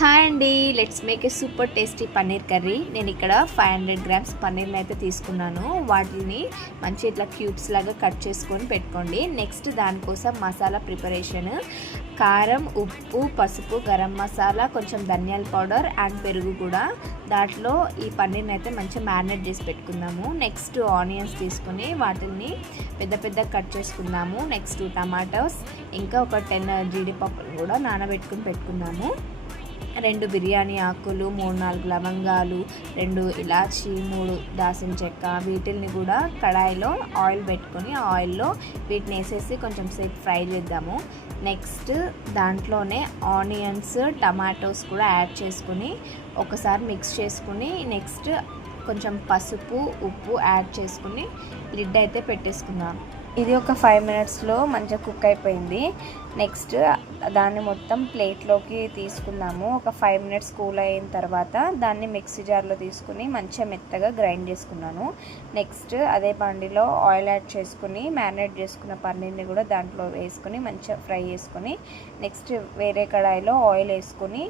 Hi అండి, let's make a super tasty paneer curry. నేను ఇక్కడ 500 గ్రామ్స్ పన్నీర్ని అయితే తీసుకున్నాను. వాటిని మంచి ఇట్లా క్యూబ్స్ లాగా కట్ చేసుకొని పెట్టుకోండి. నెక్స్ట్ దానికోసం మసాలా ప్రిపరేషన్: కారం, ఉప్పు, పసుపు, గరం మసాలా, కొంచెం ధనియాల పౌడర్ అండ్ పెరుగు కూడా. దాంట్లో ఈ పన్నీర్ని అయితే మంచిగా మ్యారినేట్ చేసి పెట్టుకుందాము. నెక్స్ట్ ఆనియన్స్ తీసుకుని వాటిని పెద్ద పెద్ద కట్ చేసుకుందాము. నెక్స్ట్ టమాటోస్, ఇంకా ఒక 10 జీడిపప్పులు కూడా నానబెట్టుకుని పెట్టుకుందాము. 2 బిర్యానీ ఆకులు, 3-4 లవంగాలు, 2 ఇలాచి, 3 దాల్చిన చెక్క, వీటిని కూడా కడాయిలో ఆయిల్ పెట్టుకొని ఆయిల్లో వీటిని వేసేసి కొంచెం సేపు ఫ్రై చేద్దాము. నెక్స్ట్ దాంట్లోనే ఆనియన్స్, టమాటోస్ కూడా యాడ్ చేసుకుని ఒకసారి మిక్స్ చేసుకుని నెక్స్ట్ కొంచెం పసుపు, ఉప్పు యాడ్ చేసుకుని లిడ్ అయితే పెట్టేసుకుందాం. ఇది ఒక 5 మినిట్స్లో మంచిగా కుక్ అయిపోయింది. నెక్స్ట్ దాన్ని మొత్తం ప్లేట్లోకి తీసుకుందాము. ఒక 5 మినిట్స్ కూల్ అయిన తర్వాత దాన్ని మిక్సీ జార్లో తీసుకుని మంచిగా మెత్తగా గ్రైండ్ చేసుకున్నాను. నెక్స్ట్ అదే బండిలో ఆయిల్ యాడ్ చేసుకుని మ్యారినేట్ చేసుకున్న పన్నీర్ని కూడా దాంట్లో వేసుకొని మంచిగా ఫ్రై చేసుకొని నెక్స్ట్ వేరే కడాయిలో ఆయిల్ వేసుకొని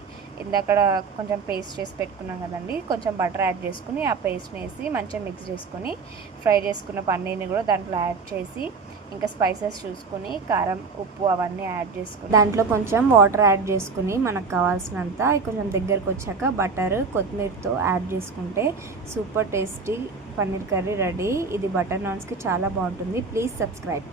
ఇందాక కొంచెం పేస్ట్ చేసి పెట్టుకున్నాం కదండి, కొంచెం బటర్ యాడ్ చేసుకుని ఆ పేస్ట్ని వేసి మంచిగా మిక్స్ చేసుకొని ఫ్రై చేసుకున్న పన్నీర్ని కూడా దాంట్లో యాడ్ చేసి ఇంకా స్పైసెస్ చూసుకొని కారం, ఉప్పు అవన్నీ యాడ్ చేసుకుని దాంట్లో కొంచెం వాటర్ యాడ్ చేసుకుని మనకు కావాల్సినంత కొంచెం దగ్గరకు వచ్చాక బటర్, కొత్తిమీరతో యాడ్ చేసుకుంటే super tasty paneer curry ready. ఇది బటర్ నాన్స్కి చాలా బాగుంటుంది. Please subscribe.